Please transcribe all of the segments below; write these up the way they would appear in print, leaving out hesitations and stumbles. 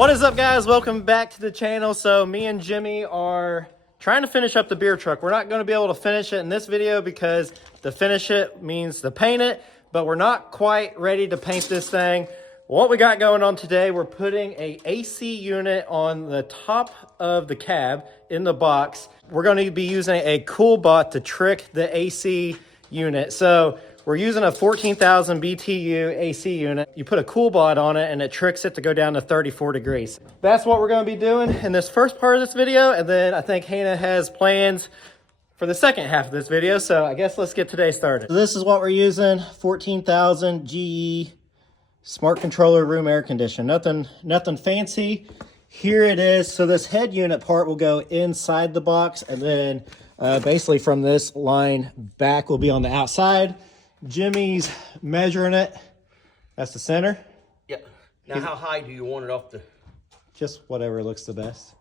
What is up, guys? Welcome back to the channel. So me and Jimmy are trying to finish up the beer truck. We're not going to be able to finish it in this video because to finish it means to paint it, but we're not quite ready to paint this thing. What we got going on today, we're putting a AC unit on the top of the cab in the box. We're going to be using a CoolBot to trick the AC unit. So we're using a 14,000 BTU AC unit. You put a CoolBot on it and it tricks it to go down to 34 degrees. That's what we're going to be doing in this first part of this video. And then I think Hannah has plans for the second half of this video. So I guess let's get today started. So this is what we're using, 14,000 GE smart controller room air conditioner. Nothing fancy. Here it is. So this head unit part will go inside the box, and then basically from this line back will be on the outside. Jimmy's measuring it. That's the center. Yeah. Now, how high do you want it off the? Just whatever looks the best.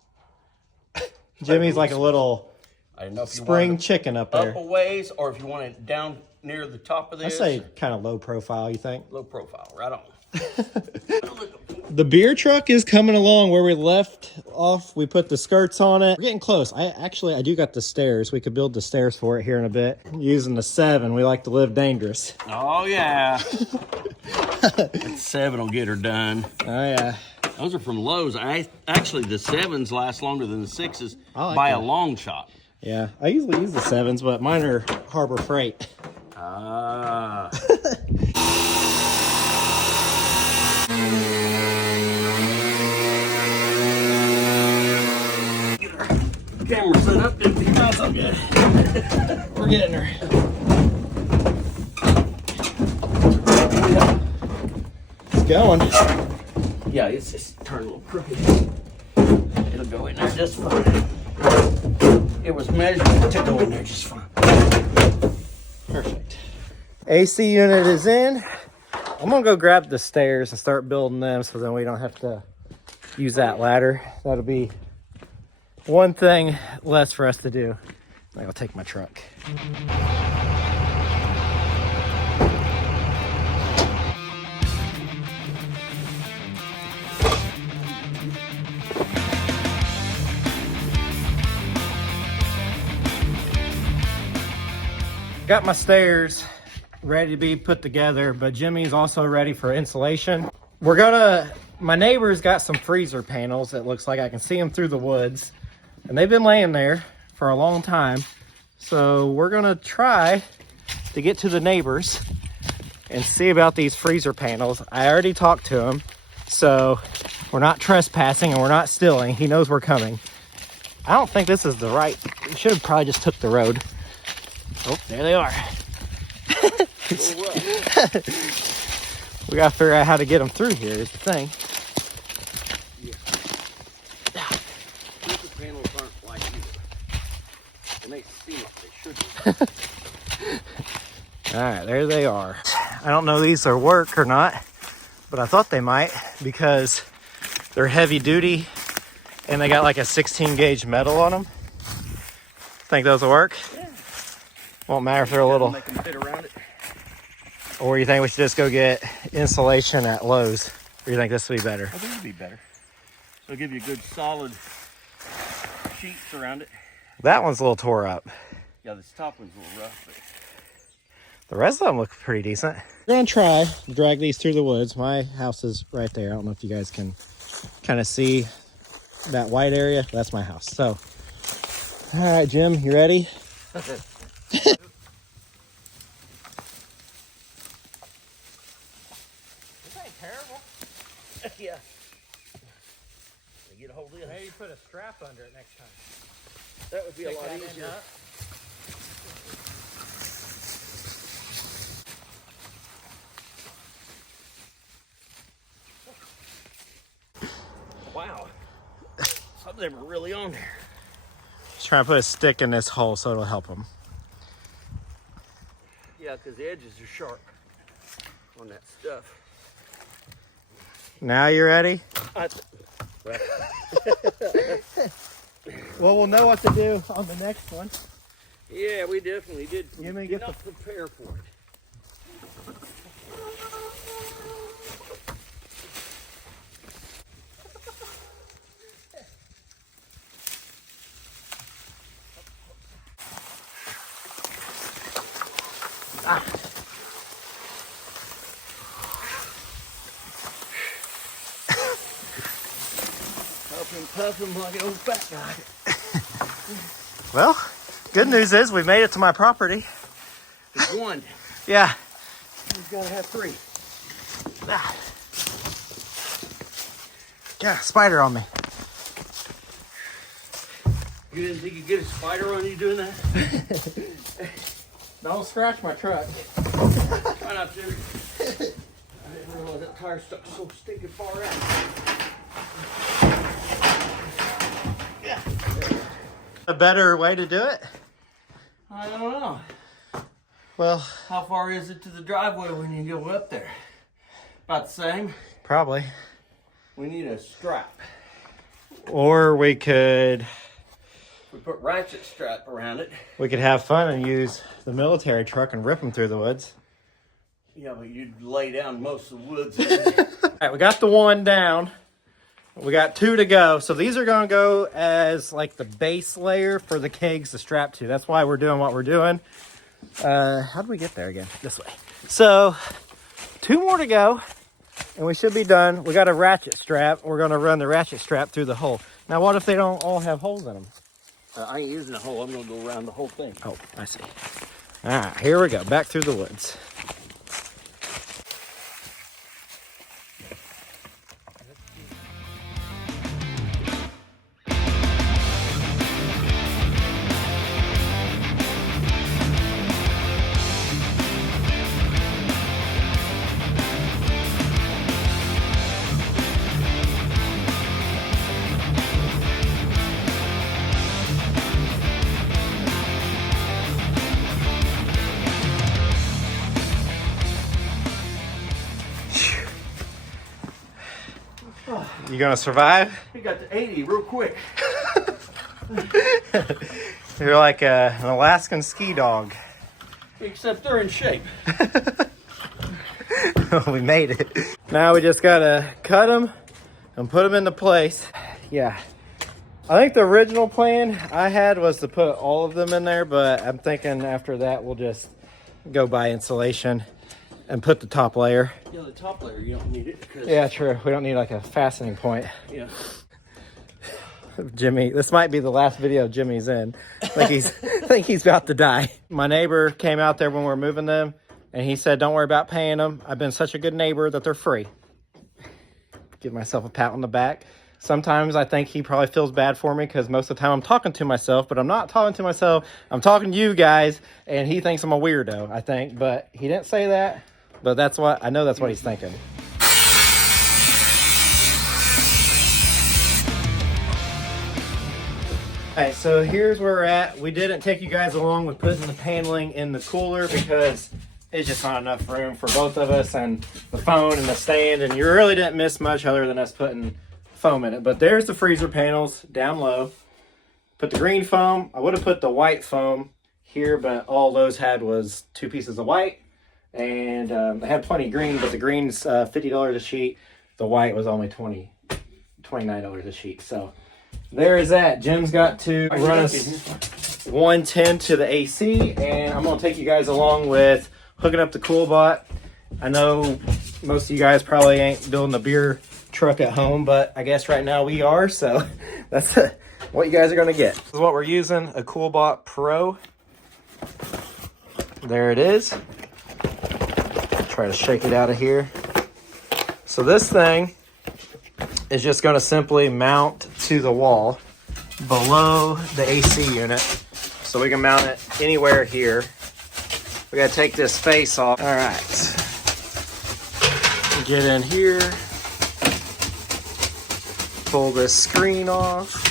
Jimmy's like a little I don't know if you spring want it chicken up there. up a ways, or if you want it down near the top of I this. say kind of low profile. You think? Low profile, right on. The beer truck is coming along where we left off. We put the skirts on it. We're getting close. I do got the stairs. We could build the stairs for it here in a bit. Using the 7. We like to live dangerous. Oh yeah. That 7 will get her done. Oh yeah. Those are from Lowe's. Actually the 7s last longer than the 6s by a long shot. Yeah, I usually use the 7s, but mine are Harbor Freight. Ah. Get our camera set up. That's all good. We're getting her. It's going. Yeah, it's just turned a little crooked. It'll go in there just fine. It was measured to go in there just fine. Perfect. AC unit is in. I'm gonna go grab the stairs and start building them so then we don't have to use that ladder. That'll be one thing less for us to do. I'll take my truck. Got my stairs ready to be put together, but Jimmy's also ready for insulation. My neighbor's got some freezer panels. It looks like I can see them through the woods, and they've been laying there for a long time. So we're gonna try to get to the neighbors and see about these freezer panels. I already talked to him, so we're not trespassing and we're not stealing. He knows we're coming. I don't think this is the right, we should have probably just took the road. Oh, there they are. We gotta figure out how to get them through here is the thing. Yeah. Freezer panels aren't like either. And they seem like they should be. All right, there they are. I don't know if these are work or not, but I thought they might because they're heavy duty and they got like a 16 gauge metal on them. Think those will work? Yeah. Won't matter if they're a little. Make them fit around it. Or you think we should just go get insulation at Lowe's? Or you think this would be better? I think it'd be better. So it'll give you a good solid sheets around it. That one's a little tore up. Yeah, this top one's a little rough, but The rest of them look pretty decent. We're gonna try to drag these through the woods. My house is right there. I don't know if you guys can kind of see that white area. That's my house. So, all right, Jim, you ready? yeah. Get a hold of this. Maybe put a strap under it next time. That would be a lot easier. Wow. Some of them are really on there. Just trying to put a stick in this hole so it'll help them. Yeah, because the edges are sharp on that stuff. Now you ready? Well, we'll know what to do on the next one. Yeah, we definitely did. You may did get not prepare for it. puffing like an old fat guy. Well, good news is we made it to my property. It's one. Yeah. You've got to have three. Ah. Got a spider on me. You didn't think you'd get a spider on you doing that? Don't scratch my truck. Try not to. I didn't realize that tire stuck so stinking far out. Yeah. A better way to do it? I don't know. Well, How far is it to the driveway when you go up there? About the same. probably. We need a strap. Or we could We put ratchet strap around it. have fun and use the military truck and rip them through the woods. Yeah, but you'd lay down most of the woods. All right, we got the one down. We got two to go. So these are going to go as like the base layer for the kegs to strap to. That's why we're doing what we're doing. How do we get there again? This way. So 2 more to go and we should be done. We got a ratchet strap. We're going to run the ratchet strap through the hole. Now, what if they don't all have holes in them? I ain't using a hole. I'm going to go around the whole thing. Oh, I see. All right, here we go. Back through the woods. You gonna survive? You got to 80 real quick. You're like an Alaskan ski dog. Except they're in shape. We made it. Now we just gotta cut them and put them into place. Yeah. I think the original plan I had was to put all of them in there, but I'm thinking after that we'll just go buy insulation and put the top layer. Yeah, the top layer, you don't need it. Cause, Yeah, true. We don't need like a fastening point. Yeah. Jimmy, this might be the last video Jimmy's in. Like I think he's about to die. My neighbor came out there when we were moving them and he said, don't worry about paying them. I've been such a good neighbor that they're free. Give myself a pat on the back. Sometimes I think he probably feels bad for me because most of the time I'm talking to myself, but I'm not talking to myself. I'm talking to you guys and he thinks I'm a weirdo, I think, but he didn't say that. But that's what, I know that's what he's thinking. Alright, so here's where we're at. We didn't take you guys along with putting the paneling in the cooler because it's just not enough room for both of us and the phone and the stand, and you really didn't miss much other than us putting foam in it. But there's the freezer panels down low. Put the green foam. I would have put the white foam here, but all those had was 2 pieces of white. And they had plenty of green, but the green's $50 a sheet. The white was only $29 a sheet. So there is that. Jim's got to run us 110 to the AC, and I'm gonna take you guys along with hooking up the CoolBot. I know most of you guys probably ain't building a beer truck at home, but I guess right now we are. So that's what you guys are gonna get. This is what we're using, a CoolBot Pro. There it is. Try to shake it out of here. So this thing is just going to simply mount to the wall below the AC unit. So we can mount it anywhere here. We got to take this face off. All right. Get in here. Pull this screen off.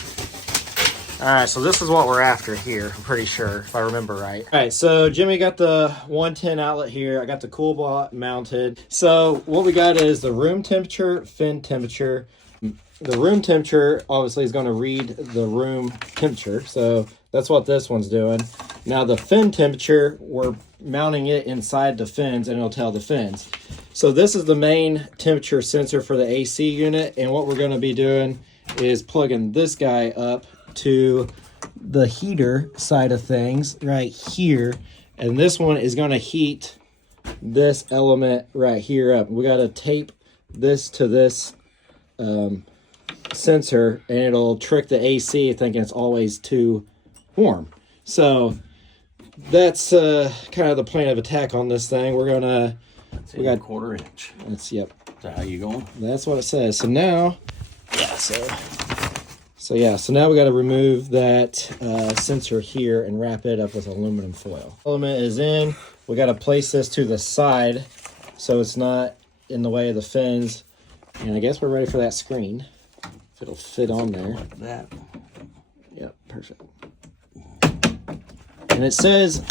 All right, so this is what we're after here, I'm pretty sure, if I remember right. All right, so Jimmy got the 110 outlet here. I got the CoolBot mounted. So what we got is the room temperature, fin temperature. The room temperature obviously is going to read the room temperature. So that's what this one's doing. Now the fin temperature, we're mounting it inside the fins and it'll tell the fins. So this is the main temperature sensor for the AC unit. And what we're going to be doing is plugging this guy up to the heater side of things right here, and this one is going to heat this element right here up. We got to tape this to this sensor, and it'll trick the AC thinking it's always too warm. So that's kind of the plan of attack on this thing. We're gonna We got 1/4 inch. That's yep. Is that how you going? That's what it says. So now, so now we got to remove that sensor here and wrap it up with aluminum foil. Element is in. We got to place this to the side so it's not in the way of the fins. And I guess we're ready for that screen. If it'll fit on there. Like that. Yep, perfect. And it says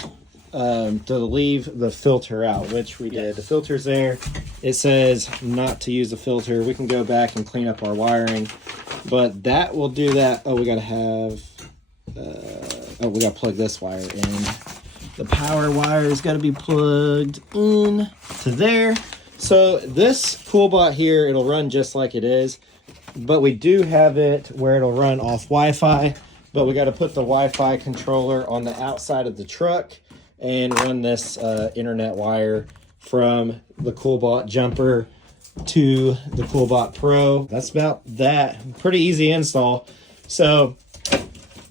to leave the filter out, which we did. The filter's there. It says not to use the filter. We can go back and clean up our wiring, but that will do that. Oh, we got to have, we got to plug this wire in. The power wire has got to be plugged in to there. So this CoolBot here, it'll run just like it is, but we do have it where it'll run off Wi-Fi, but we got to put the Wi-Fi controller on the outside of the truck and run this internet wire from the CoolBot jumper to the CoolBot Pro. That's about that. Pretty easy install. So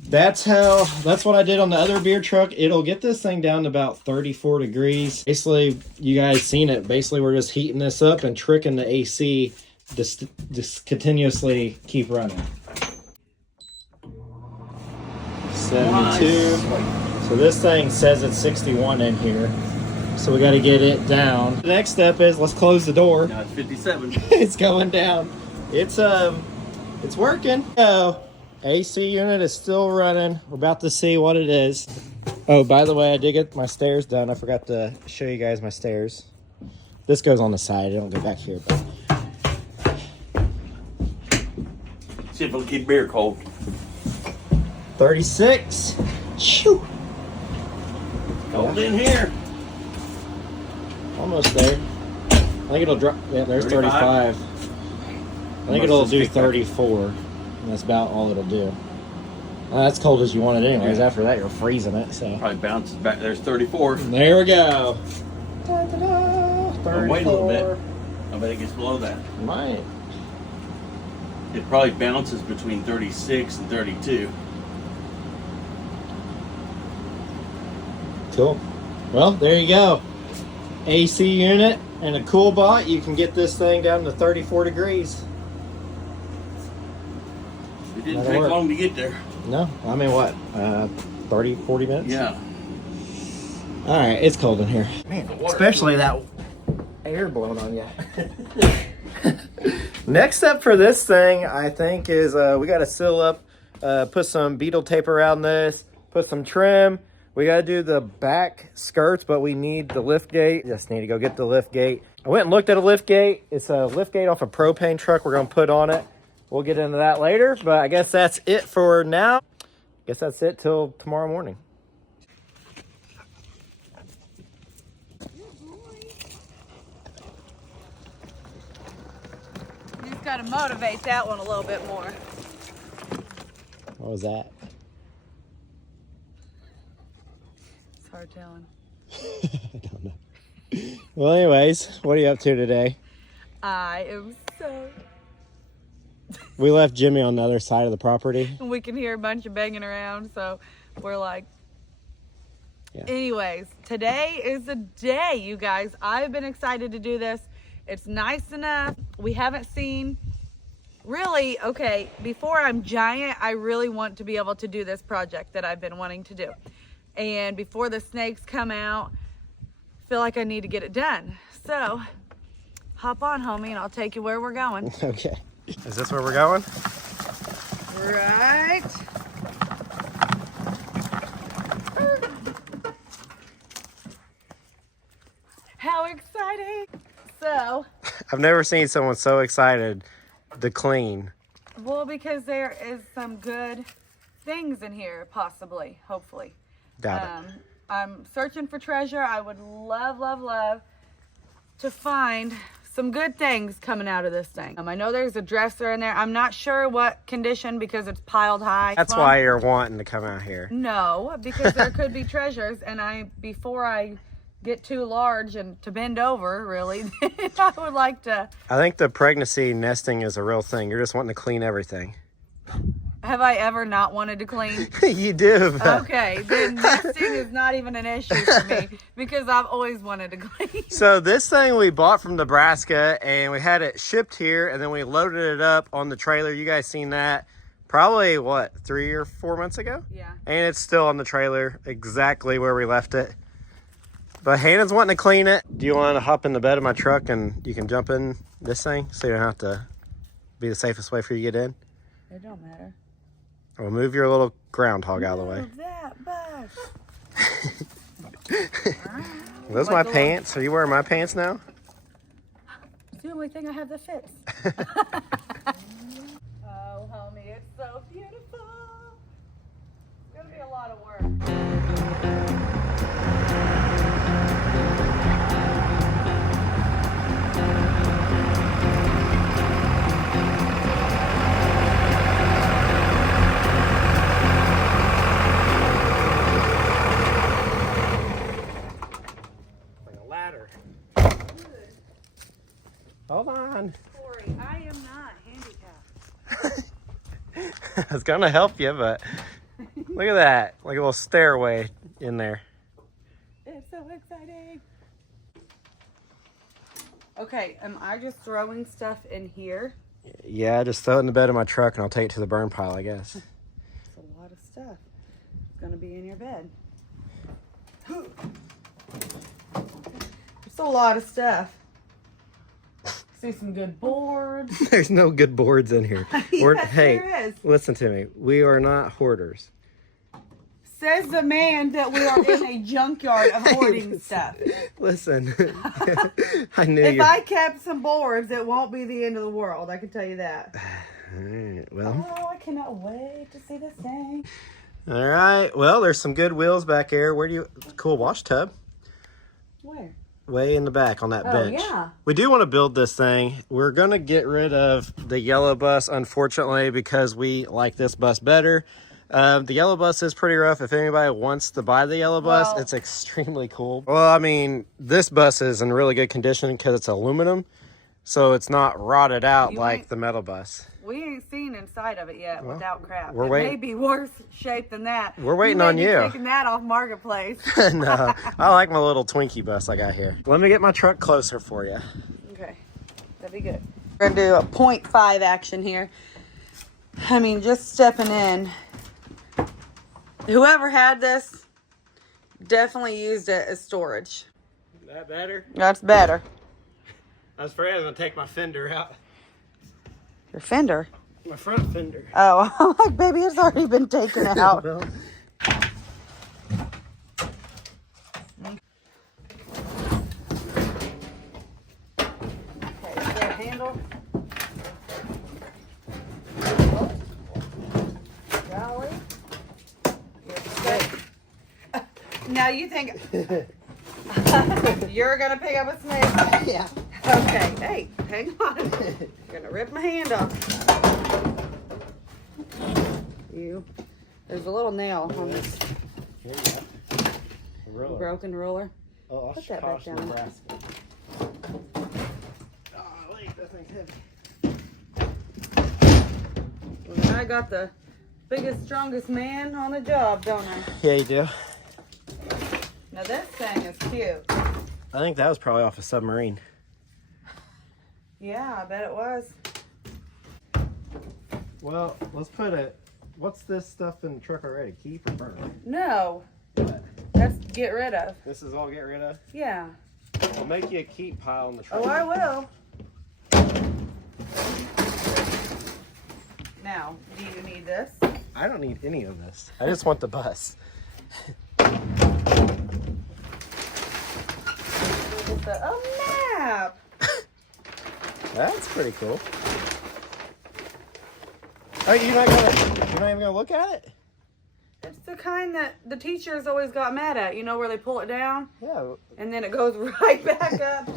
that's what I did on the other beer truck. It'll get this thing down to about 34 degrees. Basically, you guys seen it. Basically, we're just heating this up and tricking the AC to just continuously keep running. 72. Nice. So this thing says it's 61 in here. So we got to get it down. The next step is let's close the door. Now it's 57. It's going down. It's working. So AC unit is still running. We're about to see what it is. Oh, by the way, I did get my stairs done. I forgot to show you guys my stairs. This goes on the side. It don't go back here. But See if it'll keep beer cold. 36. Shoo. Cold in here. Almost there. I think it'll drop. Yeah, there's 35. I think it'll do 34. And that's about all it'll do. That's cold as you want it anyways. After that, you're freezing it. So Probably bounces back. There's 34. there we go. Da-da-da, 34. Oh, wait a little bit. I bet it gets below that. Might. It probably bounces between 36 and 32. Cool. Well, there you go. AC unit and a CoolBot. You can get this thing down to 34 degrees. It didn't That'll take work. long to get there. No, I mean what? 30, 40 minutes? Yeah. All right, it's cold in here. Man, especially that air blowing on you. Next step for this thing, I think, is we got to seal up, put some beetle tape around this, put some trim. We got to do the back skirts, but we need the lift gate. Just need to go get the lift gate. I went and looked at a lift gate. It's a lift gate off a propane truck we're going to put on it. We'll get into that later, but I guess that's it for now. Guess that's it till tomorrow morning. You just gotta motivate that one a little bit more. What was that? It's hard telling. I don't know. Well, anyways, what are you up to today? I am so... We left Jimmy on the other side of the property. We can hear a bunch of banging around, so we're like... Yeah. Anyways, today is the day, you guys. I've been excited to do this. It's nice enough. We haven't seen... Really, okay, before I'm giant, I really want to be able to do this project that I've been wanting to do. And before the snakes come out, I feel like I need to get it done. So, hop on, homie, and I'll take you where we're going. Okay. Is this where we're going? Right. How exciting. So, I've never seen someone so excited to clean. well, because there is some good things in here, possibly, hopefully. Doubt it. I'm searching for treasure. I would love, love, love to find some good things coming out of this thing. I know there's a dresser in there. I'm not sure what condition because it's piled high. That's Well, why you're wanting to come out here. No, because there could be treasures, and before I get too large and to bend over, really, then I would like to. I think the pregnancy nesting is a real thing. You're just wanting to clean everything. Have I ever not wanted to clean? You do. But... Okay, then nesting is not even an issue for me because I've always wanted to clean. So this thing we bought from Nebraska and we had it shipped here and then we loaded it up on the trailer. You guys seen that probably what, 3 or 4 months ago? Yeah. And it's still on the trailer exactly where we left it. But Hannah's wanting to clean it. Do you want to hop in the bed of my truck and you can jump in this thing so you don't have to be the safest way for you to get in? It don't matter. Or move your little groundhog out of the way. Move that bus. Are those my pants? Are you wearing my pants now? It's the only thing I have that fits. Oh, homie, it's so beautiful. It's gonna be a lot of work. Hold on. Corey, I am not handicapped. I was gonna help you, but look at that. Like a little stairway in there. It's so exciting. Okay, am I just throwing stuff in here? Yeah, just throw it in the bed of my truck and I'll take it to the burn pile, I guess. It's a lot of stuff. It's gonna be in your bed. It's a lot of stuff. See some good boards. There's no good boards in here. Yes, hey, there is. listen to me. We are not hoarders. Says the man that we are in a junkyard of hoarding stuff. Listen, I knew If you. I kept some boards, it won't be the end of the world. I can tell you that. All right, well. Oh, I cannot wait to see this thing. All right. Well, there's some good wheels back here. Where do you? Cool wash tub. Where? Way in the back on that bench. Yeah. We do want to build this thing. We're going to get rid of the yellow bus, unfortunately, because we like this bus better. The yellow bus is pretty rough. If anybody wants to buy the yellow bus, it's extremely cool. Well, I mean, this bus is in really good condition because it's aluminum, so it's not rotted out like the metal bus. We ain't seen inside of it yet without crap. we're It waiting. may be worse shape than that. We're waiting may on be you. Taking that off Marketplace. No, I like my little Twinkie bus I got here. Let me get my truck closer for you. Okay, that'd be good. We're gonna do a 0.5 action here. I mean, just stepping in. Whoever had this definitely used it as storage. That better? That's better. I was afraid I was going to take my fender out. Your fender? My front fender. Oh, I'm like, baby, it's already been taken out. Well, Okay, is there a handle? Golly. Now you think you're gonna pick up a snake? yeah. Okay, hey, hang on. You're gonna rip my hand off. There's a little nail on this Here you go. Roller. broken roller. Oh, Put that back down. Nebraska. Oh, wait, that thing's heavy. I got the biggest, strongest man on the job, don't I? Yeah, you do. Now this thing is cute. I think that was probably off a submarine. Yeah, I bet it was. Well, let's put it. What's this stuff in the truck already? Keep or burn? No, that's get rid of. This is all get rid of? Yeah. I'll make you a keep pile in the truck. Oh, I will. Now, do you need this? I don't need any of this. I just want the bus. A map. That's pretty cool. Oh, you're not even gonna look at it? It's the kind that the teachers always got mad at. You know, where they pull it down Yeah. and then it goes right back up.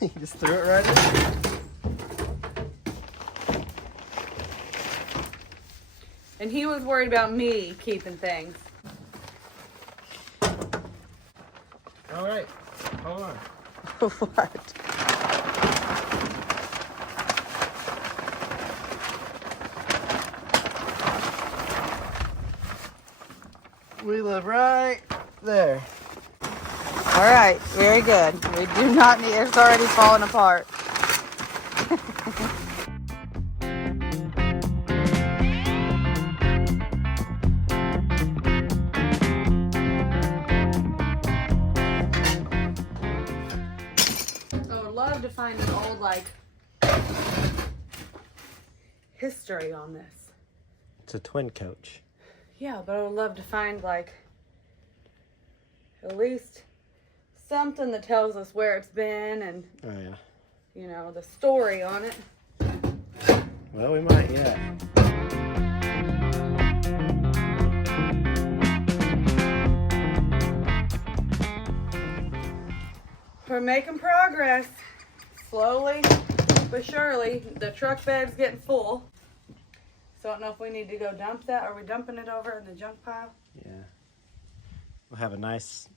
You just threw it right in. And he was worried about me keeping things. All right. Hold on. What? We live right there. All right, very good. We do not need, it's already falling apart. I would love to find an old, like, history on this. It's a twin coach. Yeah, but I would love to find, like, at least something that tells us where it's been and, Oh, yeah. you know, the story on it. Well, we might, yeah. We're making progress. Slowly but surely. The truck bed's getting full. So I don't know if we need to go dump that. Are we dumping it over in the junk pile? Yeah. We'll have a nice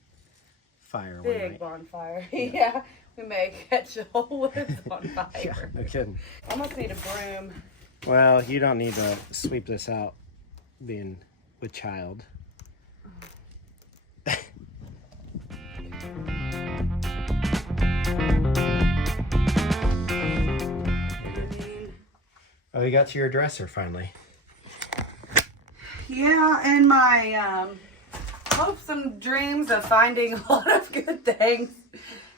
fire one Big night. bonfire. Yeah. We may catch the whole woods on fire. Yeah, no kidding. I almost need a broom. Well, you don't need to sweep this out being with child. Oh, you got to your dresser finally. Yeah, and my hopes and dreams of finding a lot of good things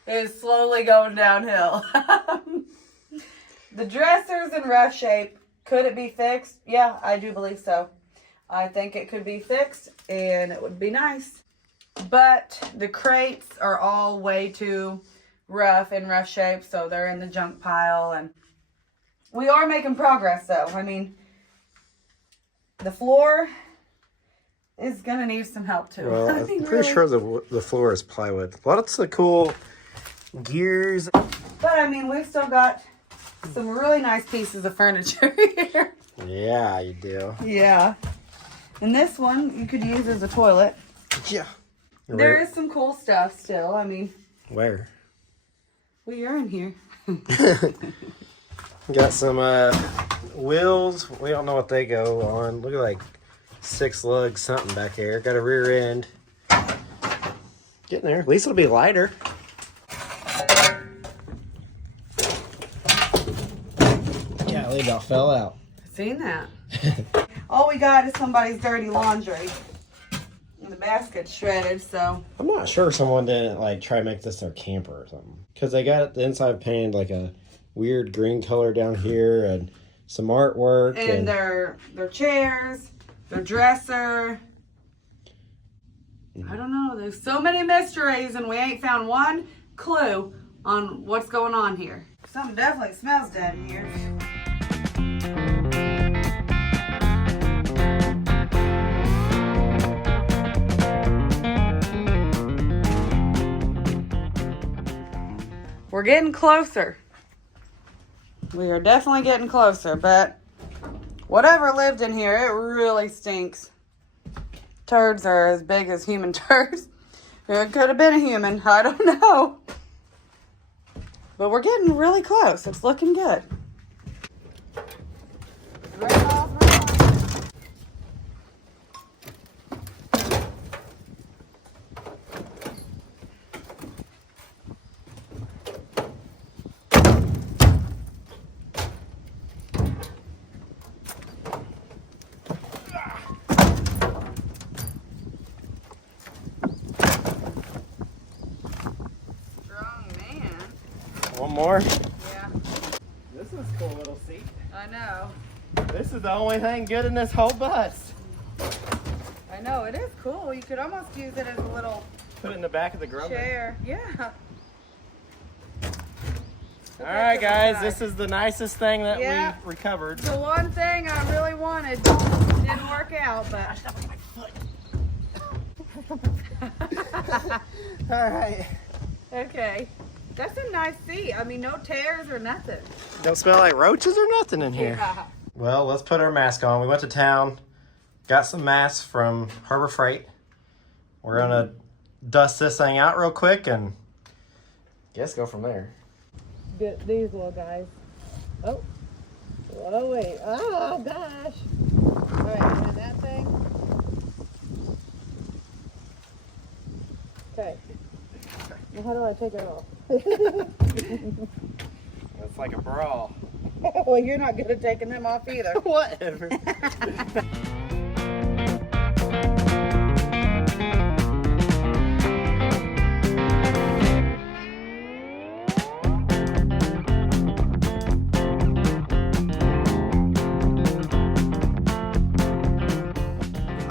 is slowly going downhill. The dresser's in rough shape. Could it be fixed? Yeah, I do believe so. I think it could be fixed, and it would be nice. But the crates are all way too rough, in rough shape, so they're in the junk pile. And we are making progress, though. I mean, the floor is gonna need some help too. Well, I I'm mean, pretty really. sure the floor is plywood. Lots of cool gears. But I mean, we've still got some really nice pieces of furniture here. Yeah, you do. Yeah. And this one you could use as a toilet. Yeah. There is some cool stuff still. I mean, Where? well, you're in here. Got some wheels. We don't know what they go on. Look at like 6 lugs something back there. Got a rear end. Getting there. At least it'll be lighter. Yeah, it about fell out. Seen that. All we got is somebody's dirty laundry. And the basket's shredded, so. I'm not sure someone didn't like try to make this their camper or something. Because they got the inside painted like a weird green color down here and some artwork. And their chairs, their dresser. I don't know. There's so many mysteries, and we ain't found one clue on what's going on here. Something definitely smells dead in here. We're getting closer. We are definitely getting closer, but whatever lived in here, it really stinks. Turds are as big as human turds. It could have been a human. I don't know. But we're getting really close. It's looking good. One more. Yeah, This is a cool little seat. I know. This is the only thing good in this whole bus. I know. It is cool. You could almost use it as a little Put it in the back of the Grumman. chair. Yeah. All right, guys, this is the nicest thing that Yeah. we recovered. The one thing I really wanted didn't work out, but. All right. Okay. That's a nice seat. I mean, no tears or nothing. Don't smell like roaches or nothing in here. Yeah. Well, let's put our mask on. We went to town, got some masks from Harbor Freight. We're gonna dust this thing out real quick and Guess go from there. Get these little guys. Oh. Oh, wait. Oh, gosh. All right, and that thing. Okay. Now, how do I take it off? It's like a brawl. Well, you're not good at taking them off either. Whatever.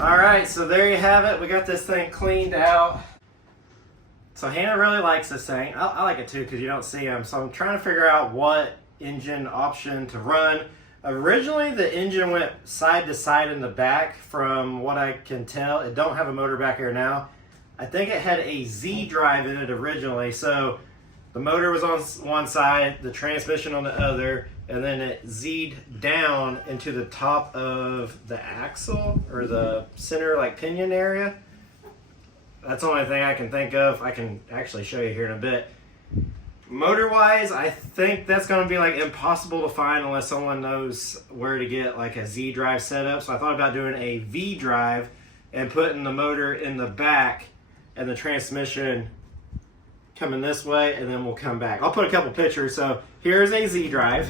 All right, so there you have it. We got this thing cleaned out. So Hannah really likes this thing. I like it too because you don't see them. So I'm trying to figure out what engine option to run. Originally, the engine went side to side in the back. From what I can tell, it don't have a motor back here now. I think it had a Z drive in it originally. So the motor was on one side, the transmission on the other, and then it Z'd down into the top of the axle or the center like pinion area. That's the only thing I can think of. I can actually show you here in a bit. Motor wise, I think that's going to be like impossible to find unless someone knows where to get like a Z drive setup. So I thought about doing a V drive and putting the motor in the back and the transmission coming this way, and then we'll come back. I'll put a couple pictures. So here's a Z drive.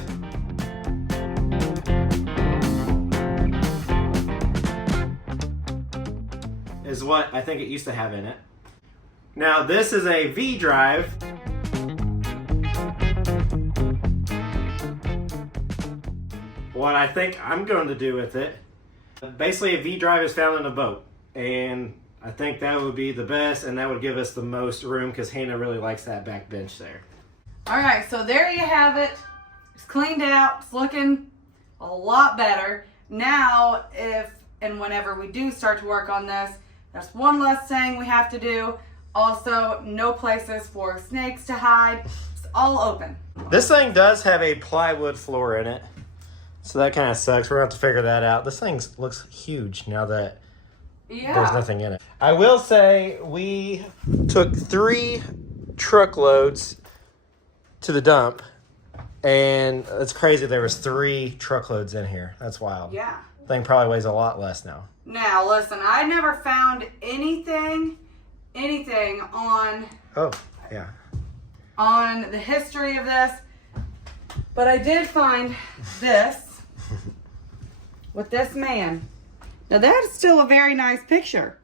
Is what I think it used to have in it. Now this is a V drive. What I think I'm going to do with it, basically a V drive is found in a boat, and I think that would be the best, and that would give us the most room because Hannah really likes that back bench there. All right, so there you have it. It's cleaned out. It's looking a lot better. Now, if and whenever we do start to work on this, that's one less thing we have to do. Also, no places for snakes to hide. It's all open. This thing does have a plywood floor in it, so that kind of sucks. We're going to have to figure that out. This thing looks huge now that there's nothing in it. I will say we took 3 truckloads to the dump, and it's crazy there was 3 truckloads in here. That's wild. Yeah. Thing probably weighs a lot less now. Now, listen, I never found anything on Oh, yeah. on the history of this, but I did find this with this man. Now that's still a very nice picture.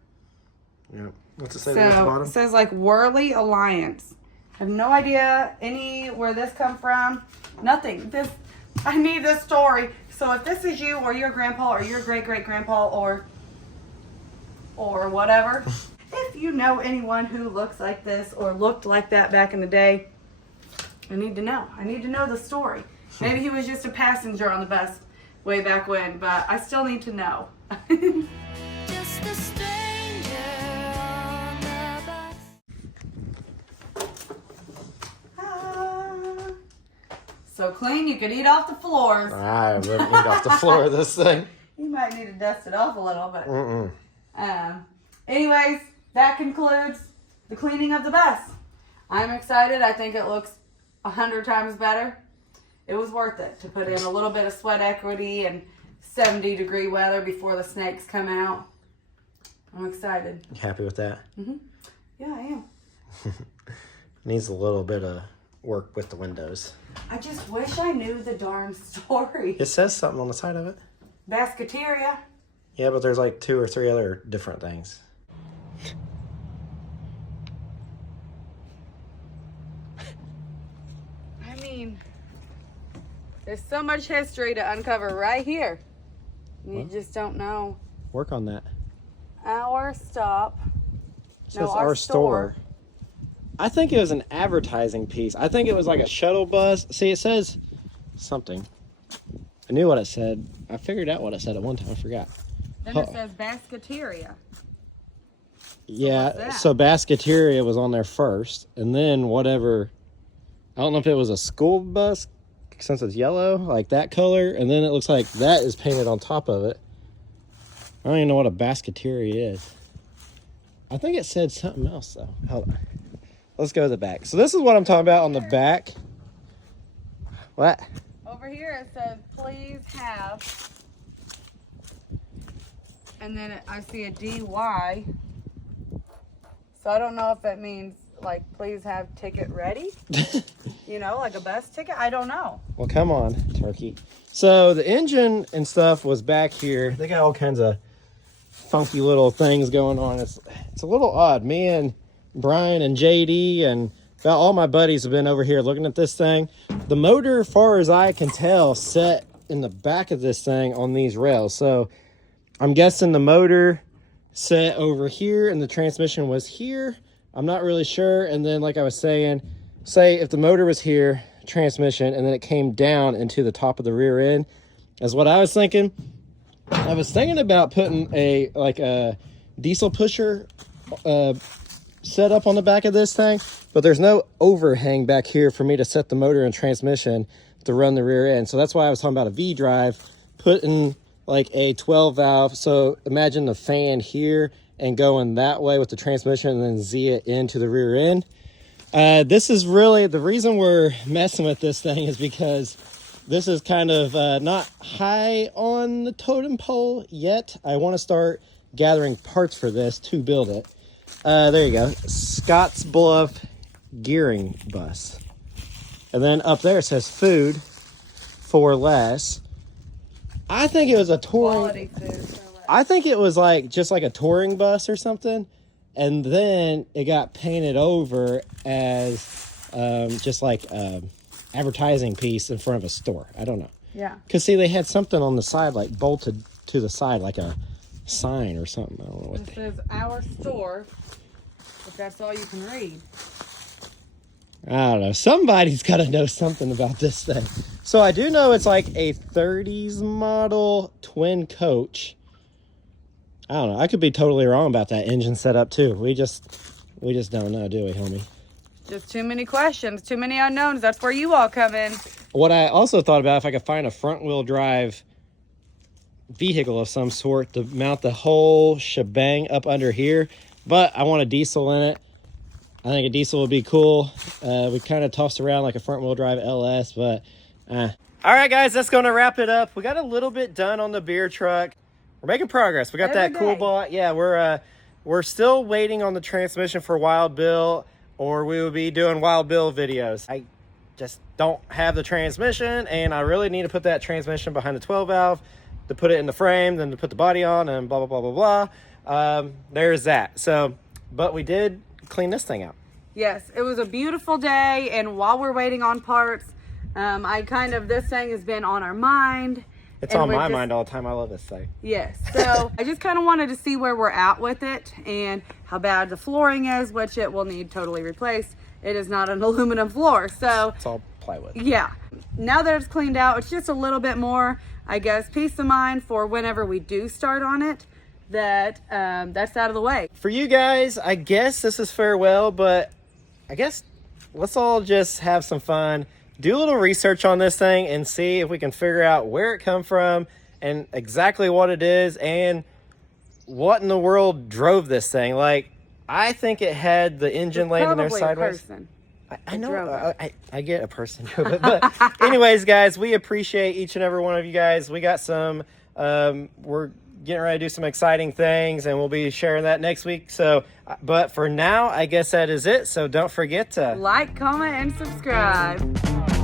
Yeah. What's it say there at the So bottom? it says like Worley Alliance. I have no idea where this come from. Nothing. I need this story. So if this is you or your grandpa or your great-great-grandpa or whatever, if you know anyone who looks like this or looked like that back in the day, I need to know. I need to know the story. Maybe he was just a passenger on the bus way back when, but I still need to know. Just a stranger on the bus. So clean, you could eat off the floors. I wouldn't eat off the floor of this thing. You might need to dust it off a little, but anyways, that concludes the cleaning of the bus. I'm excited. I think it looks 100 times better. It was worth it to put in a little bit of sweat equity and 70-degree weather before the snakes come out. I'm excited. You happy with that? Yeah, I am. Needs a little bit of work with the windows. I just wish I knew the darn story. It says something on the side of it. Basketeria. Yeah, but there's like 2 or 3 other different things. I mean, there's so much history to uncover right here. You just don't know. Work on that. Our stop. It says our store. I think it was an advertising piece. I think it was like a shuttle bus. See, it says something. I knew what it said. I figured out what it said at one time. I forgot. Then it says Basketeria. Yeah, that? so Basketeria was on there first, and then whatever, I don't know if it was a school bus, since it's yellow, like that color, and then it looks like that is painted on top of it. I don't even know what a Basketeria is. I think it said something else, though. Hold on. let's go to the back. So this is what I'm talking about on the back. What? Over here it says, please have, and then I see a DY. So I don't know if that means like, please have ticket ready. You know, like a bus ticket. I don't know. Well, come on, turkey. So the engine and stuff was back here. They got all kinds of funky little things going on. It's a little odd. Me and Brian and JD and about all my buddies have been over here looking at this thing. The motor, as far as I can tell, set in the back of this thing on these rails. So I'm guessing the motor set over here and the transmission was here. I'm not really sure. And then, like I was saying, say if the motor was here, transmission, and then it came down into the top of the rear end, is what I was thinking. I was thinking about putting a diesel pusher set up on the back of this thing, but there's no overhang back here for me to set the motor and transmission to run the rear end. So that's why I was talking about a V drive, putting like a 12 valve. So imagine the fan here and going that way with the transmission and then Z it into the rear end. This is really the reason we're messing with this thing, is because this is kind of not high on the totem pole yet. I want to start gathering parts for this to build it. There you go. Scotts Bluff gearing bus. And then up there it says food for less. I think it was a touring. Quality food for less. I think it was like just like a touring bus or something, and then it got painted over as just like advertising piece in front of a store. I don't know. Yeah. Cause see, they had something on the side like bolted to the side like a sign or something. I don't know what It says our store, if that's all you can read. I don't know. Somebody's got to know something about this thing. So I do know it's like a 30s model twin coach. I don't know. I could be totally wrong about that engine setup too. We just don't know, do we, homie? Just too many questions, too many unknowns. That's where you all come in. What I also thought about, if I could find a front wheel drive vehicle of some sort to mount the whole shebang up under here, but I want a diesel in it. I think a diesel would be cool. We kind of tossed around like a front wheel drive LS, but all right, guys, that's going to wrap it up. We got a little bit done on the beer truck. We're making progress. We got Every that cool day. ball. Yeah, we're still waiting on the transmission for Wild Bill, or we will be doing Wild Bill videos. I just don't have the transmission, and I really need to put that transmission behind the 12 valve to put it in the frame, then to put the body on, and blah, blah, blah, blah, blah. There's that. So, but we did clean this thing out. Yes, it was a beautiful day, and while we're waiting on parts, this thing has been on our mind. It's and on we've my just- mind all the time. I love this thing. Yes, so I just kind of wanted to see where we're at with it and how bad the flooring is, which it will need totally replaced. It is not an aluminum floor, so It's all plywood. yeah. Now that it's cleaned out, it's just a little bit more, I guess, peace of mind for whenever we do start on it, that that's out of the way. For you guys, I guess this is farewell, but I guess let's all just have some fun, do a little research on this thing, and see if we can figure out where it come from and exactly what it is and what in the world drove this thing. Like, I think it had the engine landing there Probably sideways. a person. I know, drove I get a person drove it, but anyways, guys, we appreciate each and every one of you guys. We got some, we're getting ready to do some exciting things, and we'll be sharing that next week. So, but for now, I guess that is it. So don't forget to Like, comment, and subscribe.